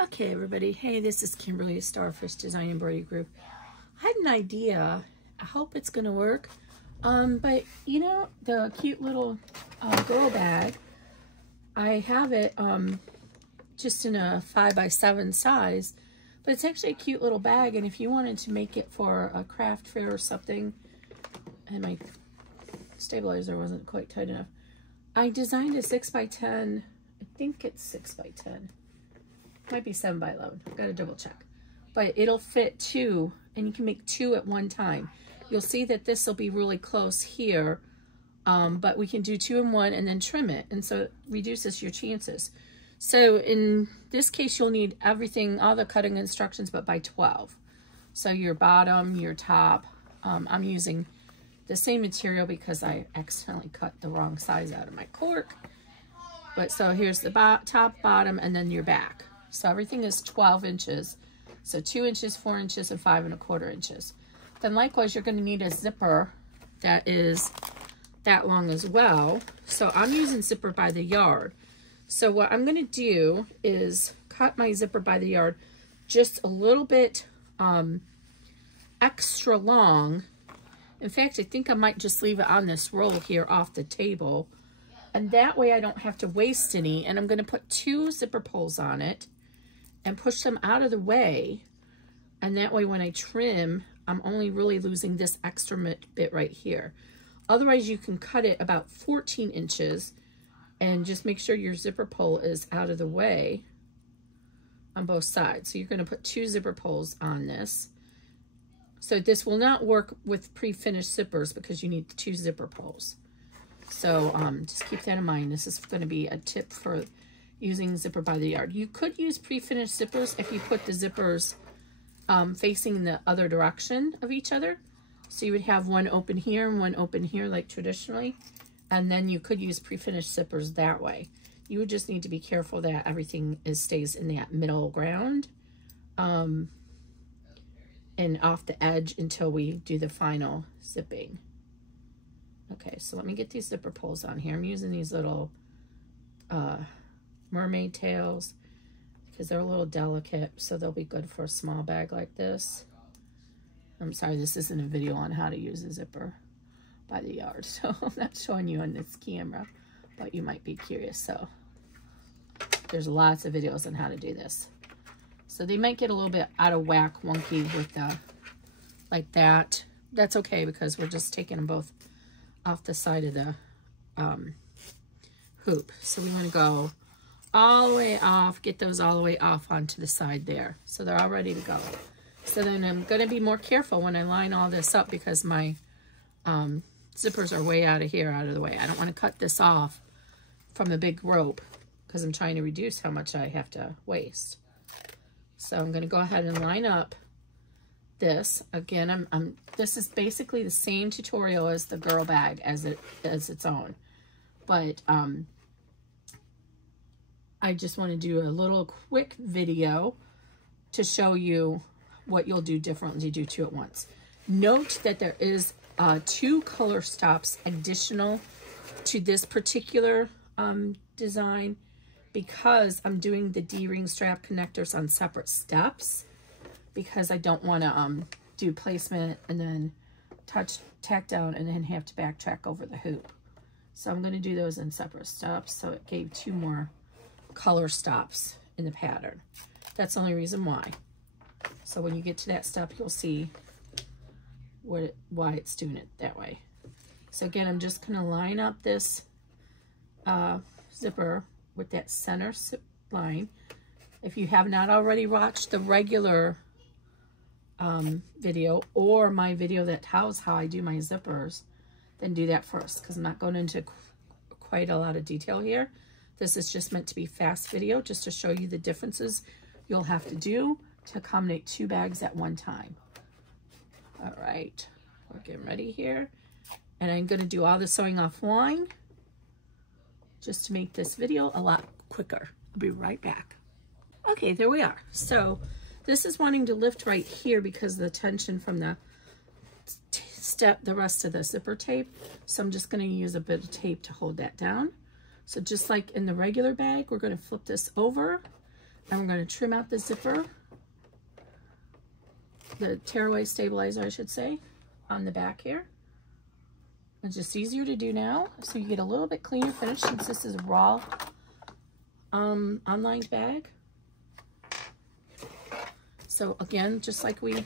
Okay, everybody. Hey, this is Kimberly, Starfish Design Embroidery Group. I had an idea. I hope it's going to work. But you know, the cute little girl bag, I have it just in a 5x7 size, but it's actually a cute little bag. And if you wanted to make it for a craft fair or something, and my stabilizer wasn't quite tight enough, I designed a 6x10. I think it's 6x10. Might be 7x11. I've got to double check. But it'll fit two, and you can make two at one time. You'll see that this will be really close here, but we can do two in one and then trim it, and so it reduces your chances. So in this case, you'll need everything, all the cutting instructions, but by 12. So your bottom, your top. I'm using the same material because I accidentally cut the wrong size out of my cork. But so here's the top, bottom, and then your back. So everything is 12 inches. So 2 inches, 4 inches, and 5 1/4 inches. Then likewise, you're going to need a zipper that is that long as well. So I'm using zipper by the yard. So what I'm going to do is cut my zipper by the yard just a little bit extra long. In fact, I think I might just leave it on this roll here off the table. And that way I don't have to waste any. And I'm going to put 2 zipper pulls on it and push them out of the way. And that way when I trim, I'm only really losing this extra bit right here. Otherwise, you can cut it about 14 inches and just make sure your zipper pull is out of the way on both sides. So you're going to put 2 zipper pulls on this. So this will not work with pre-finished zippers because you need 2 zipper pulls. So just keep that in mind. This is going to be a tip for using zipper by the yard. You could use pre-finished zippers if you put the zippers facing the other direction of each other. So you would have one open here and one open here like traditionally. And then you could use pre-finished zippers that way. You would just need to be careful that everything stays in that middle ground and off the edge until we do the final zipping. Okay, so let me get these zipper pulls on here. I'm using these little mermaid tails because they're a little delicate, so they'll be good for a small bag like this. I'm sorry, this isn't a video on how to use a zipper by the yard, so I'm not showing you on this camera, but you might be curious. So there's lots of videos on how to do this. So they might get a little bit out of whack, wonky with the, like that. That's okay because we're just taking them both off the side of the hoop. So we want to go all the way off, get those all the way off onto the side there. So they're all ready to go. So then I'm going to be more careful when I line all this up because my zippers are way out of here, out of the way. I don't want to cut this off from the big rope because I'm trying to reduce how much I have to waste. So I'm going to go ahead and line up this. Again, this is basically the same tutorial as the girl bag as its own. But I just want to do a little quick video to show you what you'll do differently. Do 2 at once. Note that there is 2 color stops additional to this particular design because I'm doing the D-ring strap connectors on separate steps because I don't want to do placement and then tack down and then have to backtrack over the hoop. So I'm going to do those in separate steps. So it gave 2 more color stops in the pattern. That's the only reason why. So when you get to that step, you'll see why it's doing it that way. So again, I'm just going to line up this zipper with that center line. If you have not already watched the regular video or my video that tells how I do my zippers, then do that first because I'm not going into quite a lot of detail here. This is just meant to be fast video just to show you the differences you'll have to do to accommodate 2 bags at one time. All right, we're getting ready here. And I'm going to do all the sewing offline just to make this video a lot quicker. I'll be right back. Okay, there we are. So this is wanting to lift right here because of the tension from the rest of the zipper tape. So I'm just going to use a bit of tape to hold that down. So just like in the regular bag, we're going to flip this over And we're going to trim out the zipper, the tearaway stabilizer, I should say, on the back here. It's just easier to do now, so you get a little bit cleaner finish since this is a raw unlined bag. So again, just like we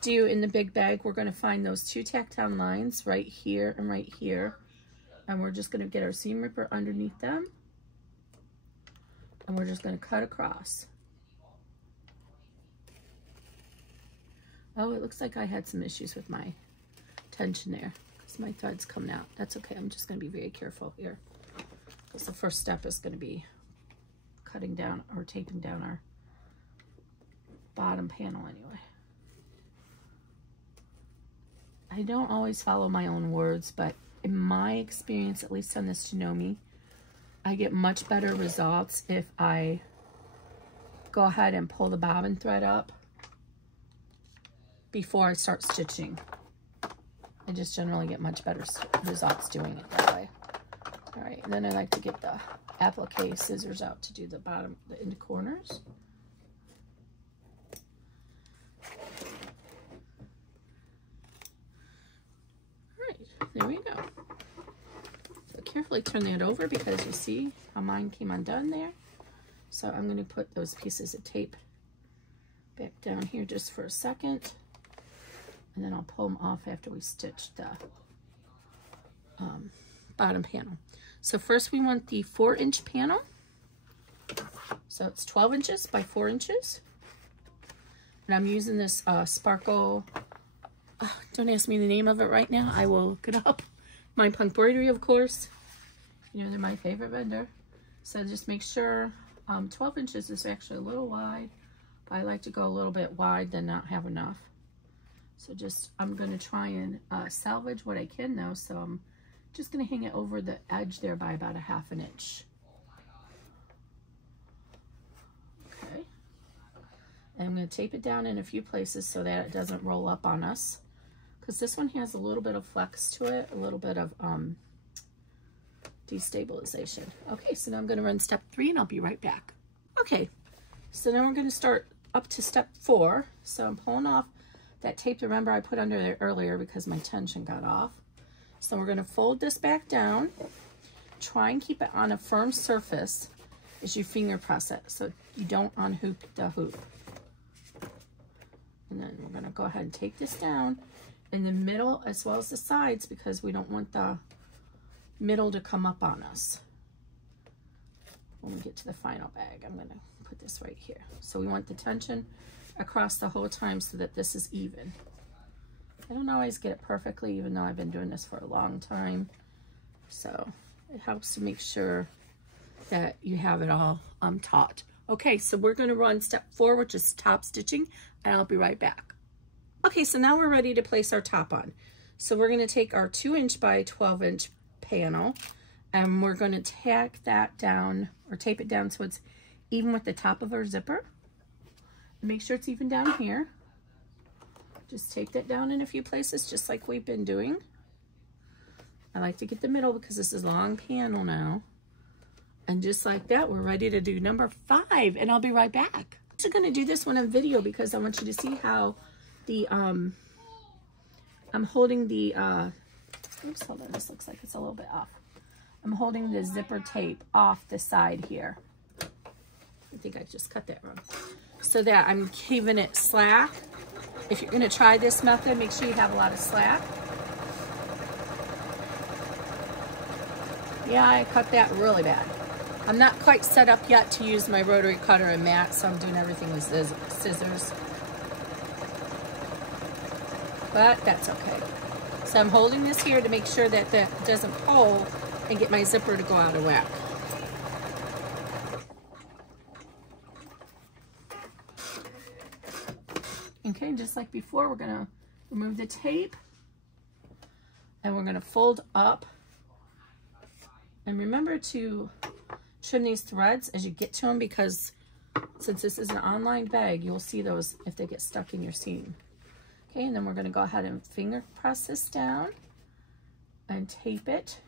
do in the big bag, we're going to find those 2 tack down lines right here and right here, and we're just going to get our seam ripper underneath them, and we're just going to cut across. Oh, it looks like I had some issues with my tension there because my thread's coming out. That's okay. I'm just going to be very careful here because the first step is going to be cutting down or taping down our bottom panel anyway. I don't always follow my own words, but in my experience, at least on this Janome, I get much better results if I go ahead and pull the bobbin thread up before I start stitching. I just generally get much better results doing it that way. All right, and then I like to get the applique scissors out to do the bottom, the end corners. All right, there we go. So carefully turn that over because you see how mine came undone there. So I'm going to put those pieces of tape back down here just for a second. And then I'll pull them off after we stitch the bottom panel. So first we want the 4-inch panel. So it's 12 inches by 4 inches. And I'm using this Sparkle, don't ask me the name of it right now. I will look it up. My embroidery, of course. You know, they're my favorite vendor. So just make sure 12 inches is actually a little wide. But I like to go a little bit wide than not have enough. So just, I'm going to try and salvage what I can though. So I'm just going to hang it over the edge there by about 1/2 inch. Okay. And I'm going to tape it down in a few places so that it doesn't roll up on us. Because this one has a little bit of flex to it, a little bit of destabilization. Okay, so now I'm going to run step 3 and I'll be right back. Okay, so now we're going to start up to step 4. So I'm pulling off that tape, remember I put under there earlier because my tension got off. So we're going to fold this back down. Try and keep it on a firm surface as you finger press it so you don't unhoop the hoop. And then we're going to go ahead and take this down in the middle as well as the sides because we don't want the middle to come up on us. When we get to the final bag, I'm going to put this right here. So we want the tension across the whole time so that this is even. I don't always get it perfectly even though I've been doing this for a long time. So it helps to make sure that you have it all taut. Okay, so we're going to run step 4, which is top stitching, and I'll be right back. Okay, so now we're ready to place our top on. So we're going to take our 2-inch by 12-inch panel and we're going to tack that down or tape it down so it's even with the top of our zipper. Make sure it's even down here. Just tape that down in a few places just like we've been doing. I like to get the middle because this is a long panel now. And just like that, we're ready to do number 5 and I'll be right back. I'm just going to do this one on video because I want you to see how the, I'm holding the, oops, hold on, this looks like it's a little bit off. I'm holding the zipper tape off the side here. I think I just cut that wrong. So that I'm keeping it slack. If you're going to try this method, make sure you have a lot of slack. Yeah, I cut that really bad. I'm not quite set up yet to use my rotary cutter and mat, so I'm doing everything with scissors. But that's okay. So I'm holding this here to make sure that that doesn't pull and get my zipper to go out of whack. Okay, just like before, we're gonna remove the tape and we're gonna fold up. And remember to trim these threads as you get to them because since this is an online bag, you'll see those if they get stuck in your seam. Okay, and then we're gonna go ahead and finger press this down and tape it.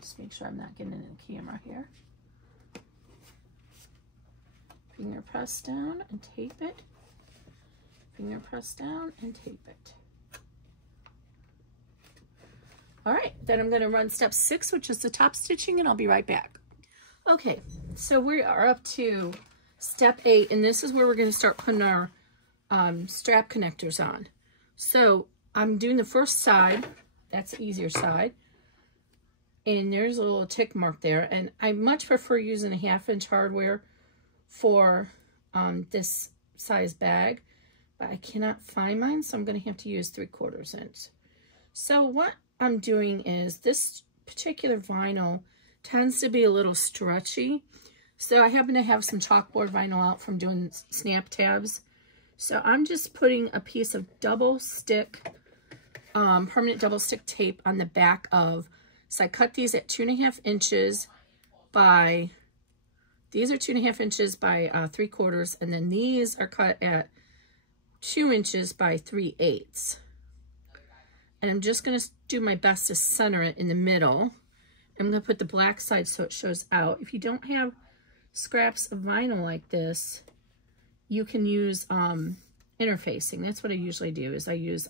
Just make sure I'm not getting it in the camera here. Finger press down and tape it. Finger press down and tape it. All right, then I'm gonna run step 6, which is the top stitching, and I'll be right back. Okay, so we are up to step 8, and this is where we're gonna start putting our strap connectors on. So I'm doing the first side, that's the easier side, and there's a little tick mark there, and I much prefer using a 1/2 inch hardware for this size bag, but I cannot find mine, so I'm gonna have to use 3/4 inch. So what I'm doing is, this particular vinyl tends to be a little stretchy. So I happen to have some chalkboard vinyl out from doing snap tabs. So I'm just putting a piece of double stick, permanent double stick tape on the back of, so I cut these at 2.5 inches by, these are 2.5 inches by 3/4, and then these are cut at 2 inches by 3/8. And I'm just going to do my best to center it in the middle. I'm going to put the black side so it shows out. If you don't have scraps of vinyl like this, you can use interfacing. That's what I usually do, is I use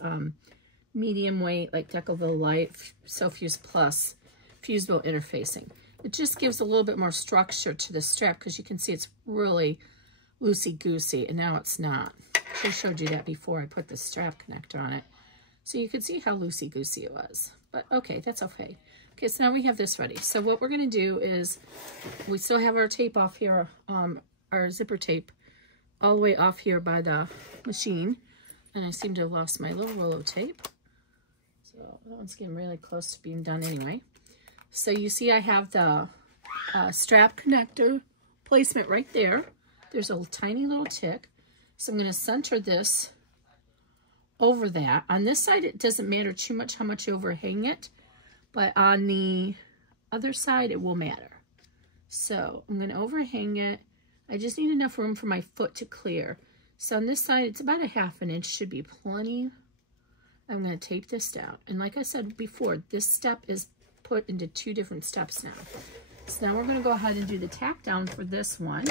medium weight, like Decoville Light, Self-Use Plus, fusible interfacing. It just gives a little bit more structure to the strap, because you can see it's really loosey-goosey, and now it's not. I should have showed you that before I put the strap connector on it, so you could see how loosey-goosey it was. But okay, that's okay. Okay, so now we have this ready. So what we're going to do is, we still have our tape off here, our zipper tape, all the way off here by the machine. And I seem to have lost my little roll of tape. So that one's getting really close to being done anyway. So you see I have the strap connector placement right there. There's a tiny little tick. So I'm going to center this over that. On this side, it doesn't matter too much how much you overhang it, but on the other side, it will matter. So I'm going to overhang it. I just need enough room for my foot to clear. So on this side, it's about 1/2 inch, should be plenty. I'm going to tape this down. And like I said before, this step is put into 2 different steps now. So now we're going to go ahead and do the tack down for this one.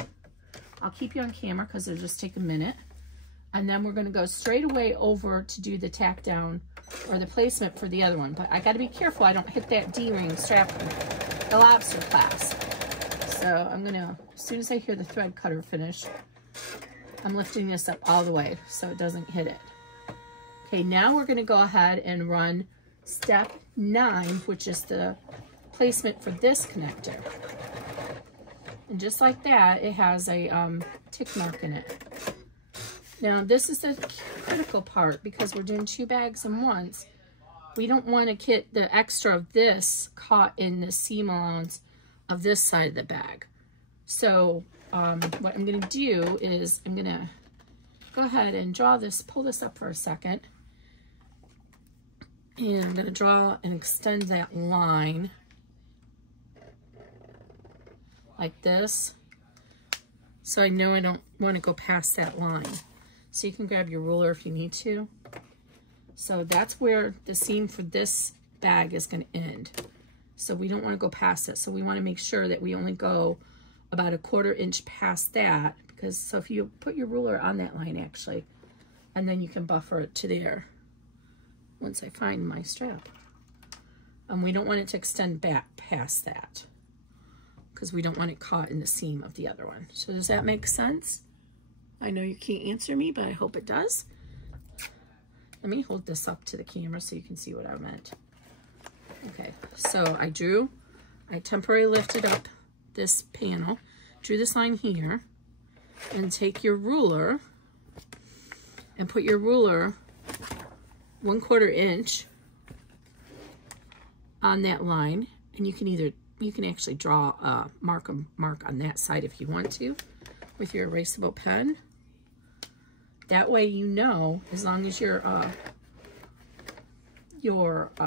I'll keep you on camera because it'll just take a minute. And then we're going to go straight away over to do the tack down or the placement for the other one. But I got to be careful I don't hit that D-ring strap, the lobster clasp. So I'm going to, as soon as I hear the thread cutter finish, I'm lifting this up all the way so it doesn't hit it. Okay, now we're going to go ahead and run step 9, which is the placement for this connector. And just like that, it has a tick mark in it. Now, this is the critical part because we're doing 2 bags in once. We don't want to get the extra of this caught in the seam allowance of this side of the bag. So what I'm going to do is I'm going to go ahead and draw this, pull this up for a second. And I'm going to draw and extend that line like this. So I know I don't want to go past that line. So you can grab your ruler if you need to. So that's where the seam for this bag is going to end. So we don't want to go past it. So we want to make sure that we only go about 1/4 inch past that. Because so if you put your ruler on that line actually, and then you can buffer it to there once I find my strap. And we don't want it to extend back past that because we don't want it caught in the seam of the other one. So does that make sense? I know you can't answer me, but I hope it does. Let me hold this up to the camera so you can see what I meant. Okay, so I temporarily lifted up this panel, drew this line here, and take your ruler and put your ruler 1/4 inch on that line. And you can actually draw a mark on that side if you want to with your erasable pen. That way you know, as long as your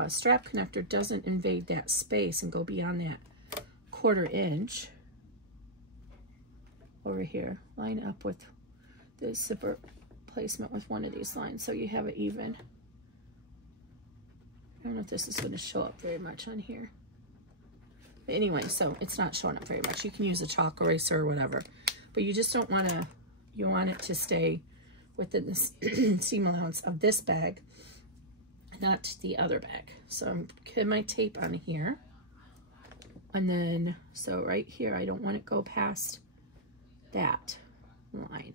strap connector doesn't invade that space and go beyond that 1/4 inch over here, line up with the zipper placement with one of these lines so you have it even. I don't know if this is going to show up very much on here. But anyway, so it's not showing up very much. You can use a chalk eraser or whatever. but you just don't want to, you want it to stay within the seam allowance of this bag, not the other bag. So I'm putting my tape on here. And then, so right here, I don't want it to go past that line.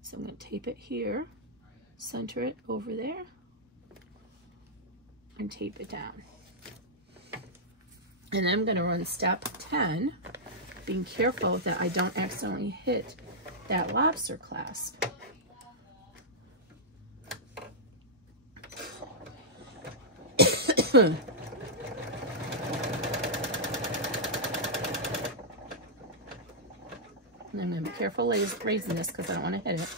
So I'm going to tape it here, center it over there, and tape it down. And I'm going to run step 10, being careful that I don't accidentally hit that lobster clasp. And I'm going to be careful raising this because I don't want to hit it.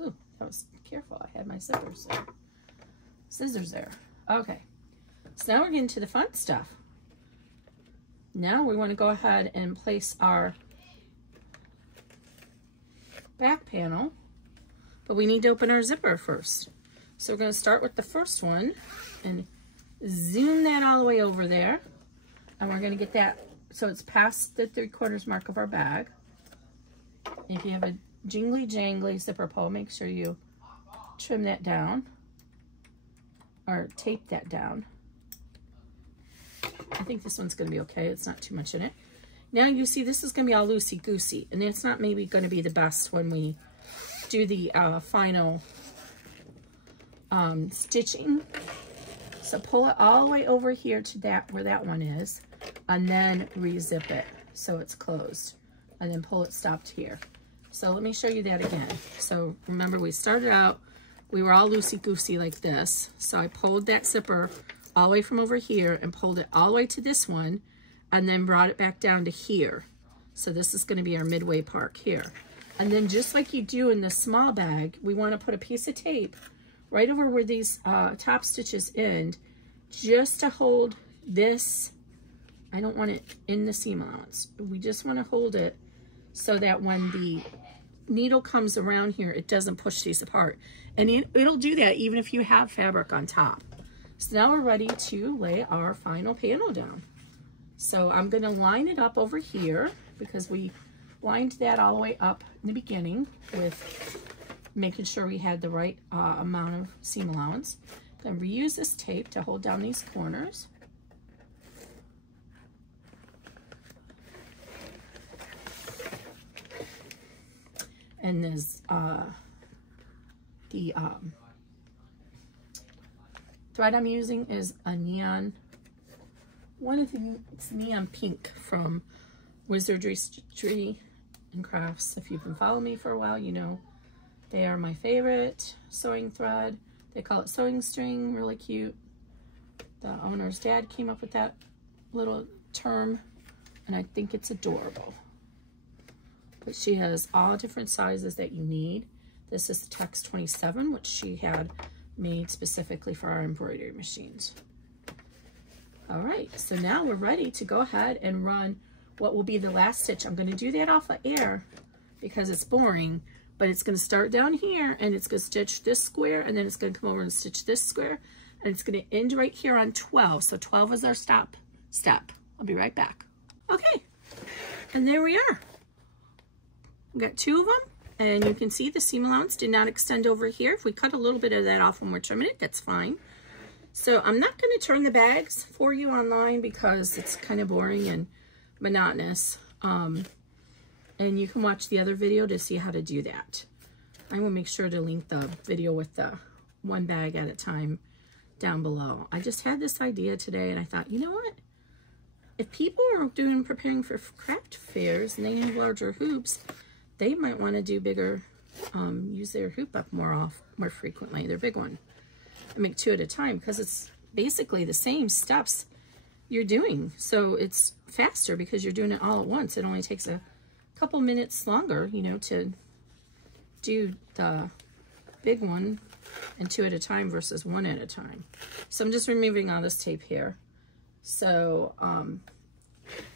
Ooh, that was careful. I had my scissors there. Okay. So now we're getting to the fun stuff. Now we want to go ahead and place our back panel, but we need to open our zipper first. So we're going to start with the first one and zoom that all the way over there. And we're going to get that so it's past the 3/4 mark of our bag. If you have a jingly jangly zipper pull, make sure you trim that down or tape that down. I think this one's going to be okay. It's not too much in it. Now you see this is going to be all loosey-goosey, and it's not maybe going to be the best when we do the final stitching. So pull it all the way over here to that where that one is, and then re-zip it so it's closed, and then pull it stopped here. So let me show you that again. So remember, we started out, we were all loosey-goosey like this. So I pulled that zipper all the way from over here and pulled it all the way to this one, and then brought it back down to here. So this is going to be our midway part here. And then just like you do in the small bag, we want to put a piece of tape right over where these top stitches end, just to hold this. I don't want it in the seam allowance. We just want to hold it so that when the needle comes around here, it doesn't push these apart. And it'll do that even if you have fabric on top. So now we're ready to lay our final panel down. So I'm going to line it up over here because we lined that all the way up in the beginning with making sure we had the right amount of seam allowance. I'm going to reuse this tape to hold down these corners. And there's the thread I'm using is a neon, it's neon pink from Wizardry and Crafts. If you've been following me for a while, you know they are my favorite sewing thread. They call it sewing string, really cute. The owner's dad came up with that little term, and I think it's adorable. But she has all different sizes that you need. This is the Tex 27, which she had made specifically for our embroidery machines. All right, so now we're ready to go ahead and run what will be the last stitch. I'm going to do that off of air because it's boring, but it's going to start down here and it's going to stitch this square, and then it's going to come over and stitch this square, and it's going to end right here on 12. So 12 is our step. I'll be right back. Okay, and there we are. We've got 2 of them, and you can see the seam allowance did not extend over here. If we cut a little bit of that off when we're trimming it, that's fine. So I'm not going to turn the bags for you online because it's kind of boring and monotonous. And you can watch the other video to see how to do that. I will make sure to link the video with the one bag at a time down below. I just had this idea today, and I thought, you know what? If people are preparing for craft fairs and they have larger hoops, they might want to do bigger, use their hoop up more frequently, their big one, and make 2 at a time, because it's basically the same steps you're doing. So it's faster because you're doing it all at once. It only takes a couple minutes longer, you know, to do the big one and 2 at a time versus 1 at a time. So I'm just removing all this tape here. So,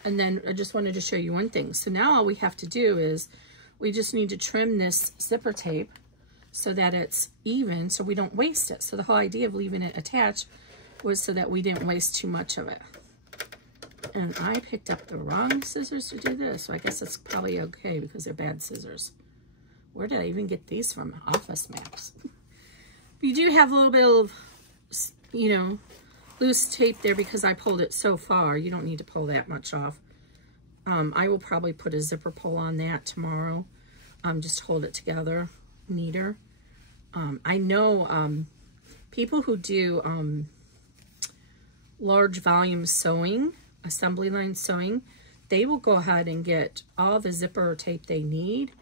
and then I just wanted to show you one thing. So now all we have to do is we just need to trim this zipper tape so that it's even, so we don't waste it. So the whole idea of leaving it attached was so that we didn't waste too much of it. And I picked up the wrong scissors to do this, so I guess it's probably okay because they're bad scissors. Where did I even get these from? Office Max. You do have a little bit of, you know, loose tape there because I pulled it so far. You don't need to pull that much off. I will probably put a zipper pull on that tomorrow. Just to hold it together neater. I know people who do large volume sewing, assembly line sewing, they will go ahead and get all the zipper tape they need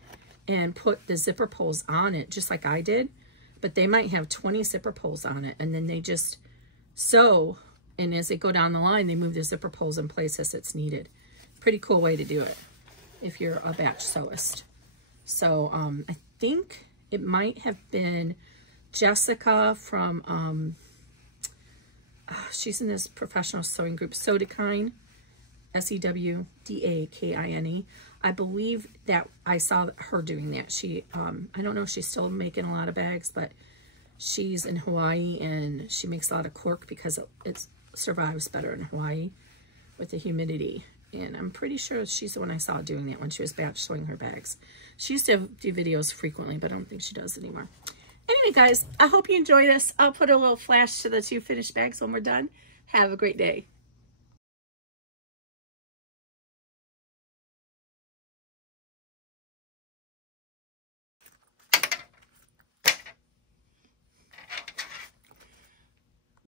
and put the zipper pulls on it, just like I did. But they might have 20 zipper pulls on it, and then they just sew, and as they go down the line, they move the zipper pulls in place as it's needed. Pretty cool way to do it if you're a batch sewist. So I think it might have been Jessica from, she's in this professional sewing group, Sewdakine, S-E-W-D-A-K-I-N-E. I believe that I saw her doing that. She, I don't know if she's still making a lot of bags, but she's in Hawaii and she makes a lot of cork because it survives better in Hawaii with the humidity. And I'm pretty sure she's the one I saw doing that when she was batch sewing her bags. She used to do videos frequently, but I don't think she does anymore. Anyway, guys, I hope you enjoy this. I'll put a little flash to the 2 finished bags when we're done. Have a great day.